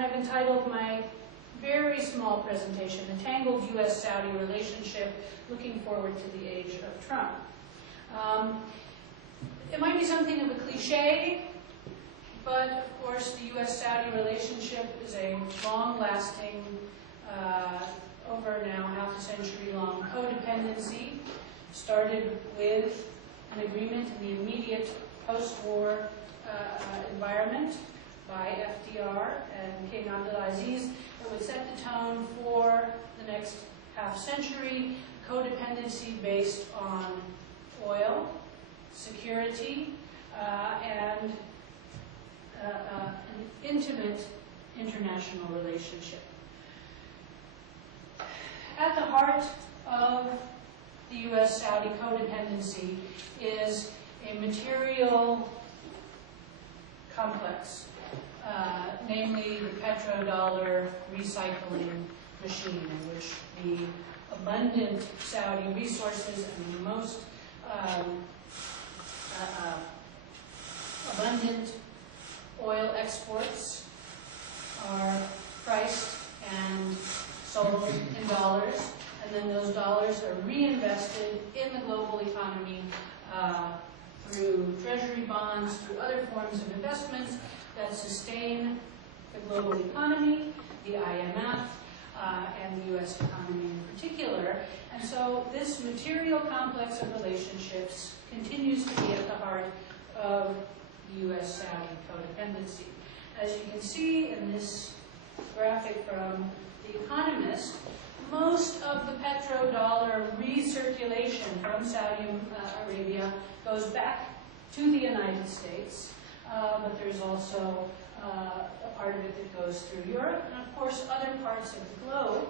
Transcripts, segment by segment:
and I've entitled my very small presentation, The Tangled U.S.-Saudi Relationship, Looking Forward to the Age of Trump. It might be something of a cliche, but of course the U.S.-Saudi relationship is a long-lasting, over now half a century long codependency, started with an agreement in the immediate post-war environment by FDR and King Abdulaziz that would set the tone for the next half century, codependency based on oil, security, and an intimate international relationship. At the heart of the U.S.-Saudi codependency is a material complex, namely the petrodollar recycling machine, in which the abundant Saudi resources and the most abundant oil exports are priced and sold in dollars, and then those dollars are reinvested in the global economy through treasury bonds, through other forms of investments that sustain the global economy, the IMF, and the U.S. economy in particular. And so this material complex of relationships continues to be at the heart of the U.S.-Saudi codependency. As you can see in this graphic from The Economist, most of the petrodollar recirculation from Saudi Arabia goes back to the United States, but there's also a part of it that goes through Europe and, of course, other parts of the globe.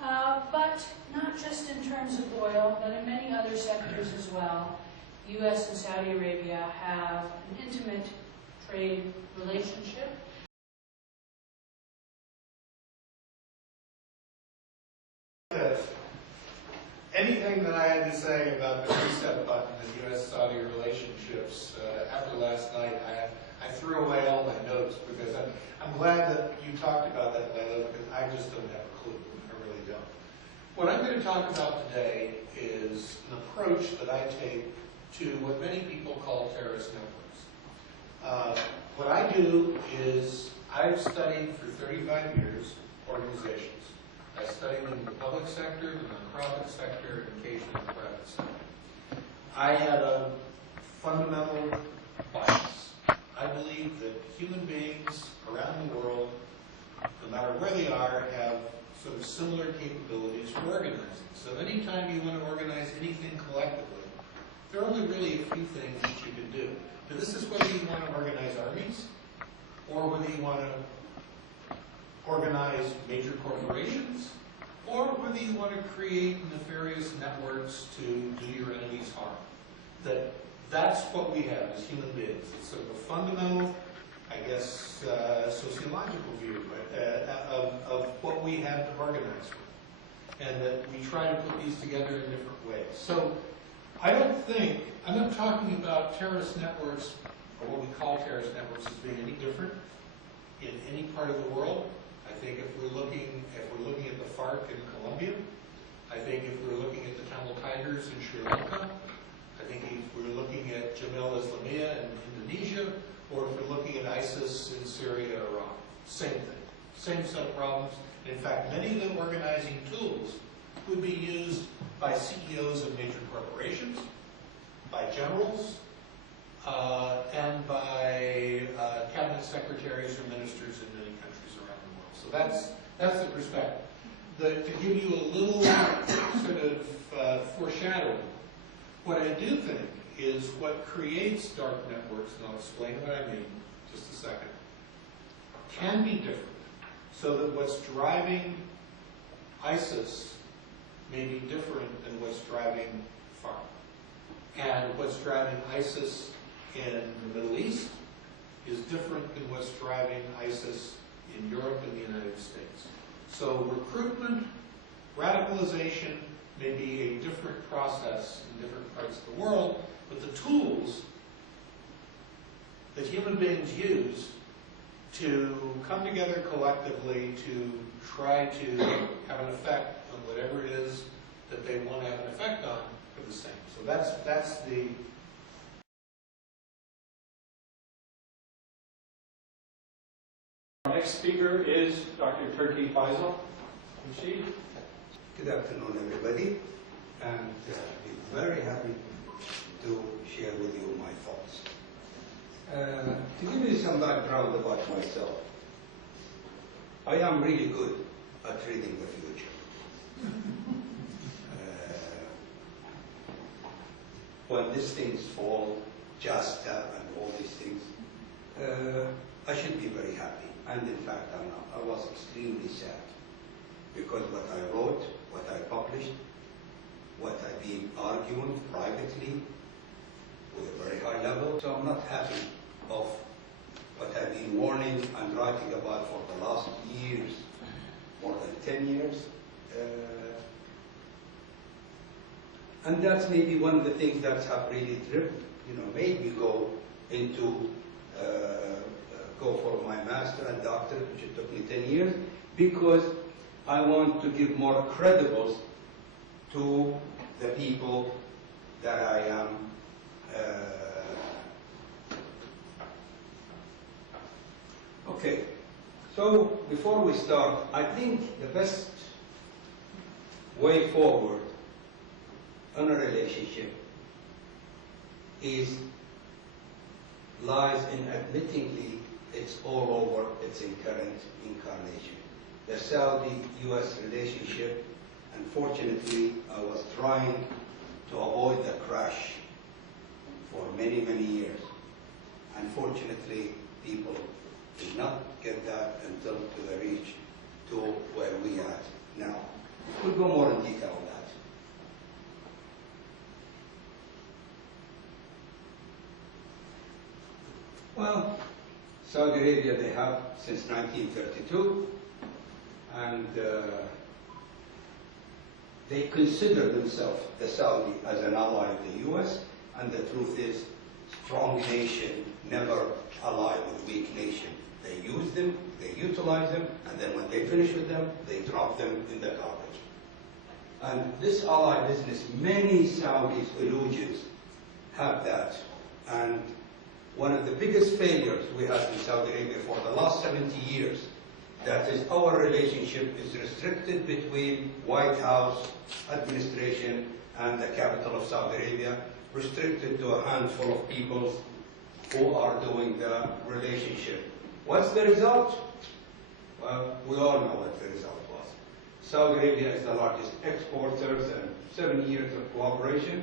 But not just in terms of oil, but in many other sectors as well. The U.S. and Saudi Arabia have an intimate trade relationship. Anything that I had to say about the reset button in U.S.-Saudi relationships after last night, I threw away all my notes because I'm glad that you talked about that, Leila, because I just don't have a clue. I really don't. What I'm going to talk about today is an approach that I take to what many people call terrorist networks. What I do is I've studied for 35 years organizations. I studied them in the public sector, the nonprofit sector, and occasionally in the private sector. I had a fundamental bias. I believe that human beings around the world, no matter where they are, have sort of similar capabilities for organizing. So anytime you want to organize anything collectively, there are only really a few things that you can do. Now, this is whether you want to organize armies or whether you want to organize major corporations, or whether you want to create nefarious networks to do your enemies harm. That's what we have as human beings. It's sort of a fundamental, I guess, sociological view of what we have to organize with, and that we try to put these together in different ways. So I'm not talking about terrorist networks, or what we call terrorist networks, as being any different in any part of the world. I think if we're looking at the FARC in Colombia, I think if we're looking at the Tamil Tigers in Sri Lanka, I think if we're looking at Jemaah Islamiyah in Indonesia, or if we're looking at ISIS in Syria or Iraq, same thing, same set of problems. In fact, many of the organizing tools would be used by CEOs of major corporations, by generals, and by cabinet secretaries or ministers in many countries around the world. So that's the perspective. To give you a little sort of foreshadowing, what I do think is what creates dark networks, and I'll explain what I mean in just a second, can be different. So that what's driving ISIS may be different than what's driving FARC. And what's driving ISIS in the Middle East is different than what's driving ISIS in Europe and the United States. So recruitment, radicalization may be a different process in different parts of the world, but the tools that human beings use to come together collectively to try to have an effect on whatever it is that they want to have an effect on for the same. So that's the. Our next speaker is Dr. Turki Faisal. Proceed. Good afternoon, everybody, and I'm very happy to share with you my thoughts. To give you some background about myself, I am really good at reading the future. When these things fall, GISAD and all these things, I should be very happy. And in fact, I'm not. I was extremely sad because what I wrote, what I published, what I've been arguing privately with a very high level. So I'm not happy of what I've been warning and writing about for the last years, more than 10 years. And that's maybe one of the things that have really made me go into go for my master and doctorate, which it took me 10 years, because I want to give more credibles to the people that I am Okay, so before we start, I think the best way forward in a relationship lies in admittingly it's all over its current incarnation. The Saudi-US relationship, unfortunately, I was trying to avoid the crash for many, many years. Unfortunately, people did not get that until they reach to where we are now. We'll go more in detail on that. Well, Saudi Arabia, they have since 1932, and they consider themselves, the Saudi, as an ally of the US, and the truth is, strong nation never ally with weak nation. They use them, they utilize them, and then when they finish with them, they drop them in the garbage. And this ally business, many Saudis, illusions, have that. And one of the biggest failures we had in Saudi Arabia for the last 70 years, that is our relationship is restricted between White House administration and the capital of Saudi Arabia, restricted to a handful of people who are doing the relationship. What's the result? Well, we all know what the result was. Saudi Arabia is the largest exporters and 7 years of cooperation.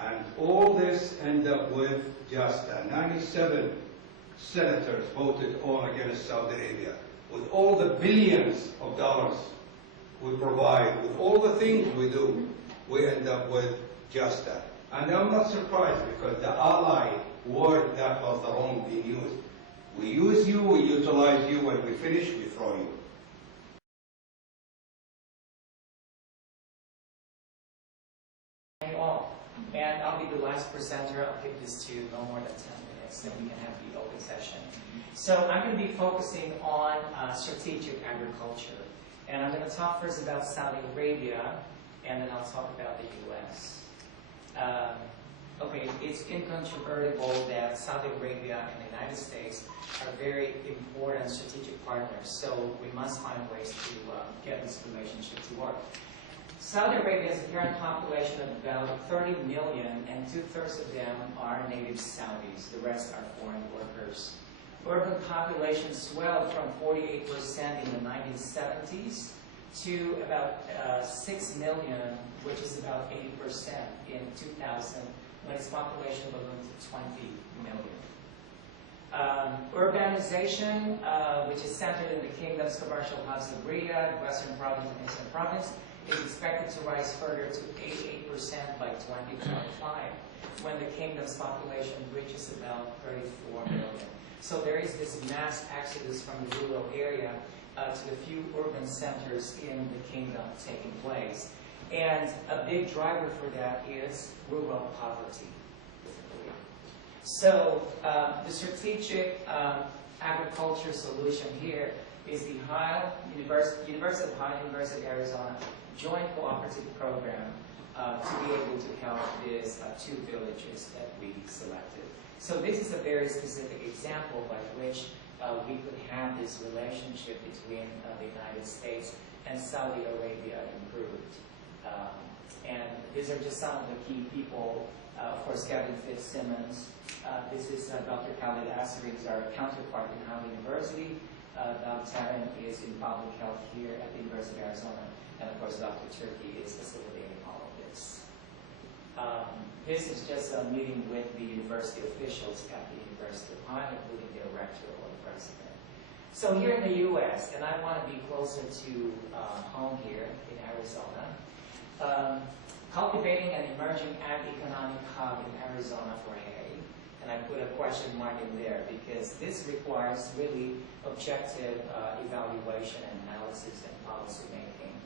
And all this ended up with just 97 senators voted on against Saudi Arabia. With all the billions of dollars we provide, with all the things we do, we end up with just that. And I'm not surprised because the ally word, that was the wrong being used. We use you, we utilize you, when we finish, we throw you. And I'll be the last presenter. I'll keep this to no more than 10 minutes, then we can have the open session. So I'm going to be focusing on strategic agriculture. And I'm going to talk first about Saudi Arabia, and then I'll talk about the US. Okay, it's incontrovertible that Saudi Arabia and the United States are very important strategic partners, so we must find ways to get this relationship to work. Saudi Arabia has a current population of about 30 million, and 2/3 of them are native Saudis. The rest are foreign workers. Urban population swelled from 48% in the 1970s to about 6 million, which is about 80% in 2000, when its population ballooned to 20 million. Urbanization, which is centered in the kingdom's commercial hubs of Riyadh, Western Province, and Eastern Province, is expected to rise further to 88% by 2025, when the kingdom's population reaches about 34 million. So there is this mass exodus from the rural area to the few urban centers in the kingdom taking place. And a big driver for that is rural poverty. So the strategic agriculture solution here is the University of Ohio, University of Arizona joint cooperative program to be able to help these 2 villages that we selected. So this is a very specific example by which we could have this relationship between the United States and Saudi Arabia improved. And these are just some of the key people. Of course, Kevin Fitzsimmons. This is Dr. Khalid Asri, who's our counterpart in Howard University. Dr. Taran is in public health here at the University of Arizona. And of course, Dr. Turki is facilitating all of this. This is just a meeting with the university officials at the University of Ohio, including their rector or the president. So here in the U.S., and I want to be closer to home here in Arizona, cultivating an emerging ag economic hub in Arizona for hay. And I put a question mark in there because this requires really objective evaluation and analysis and policy making.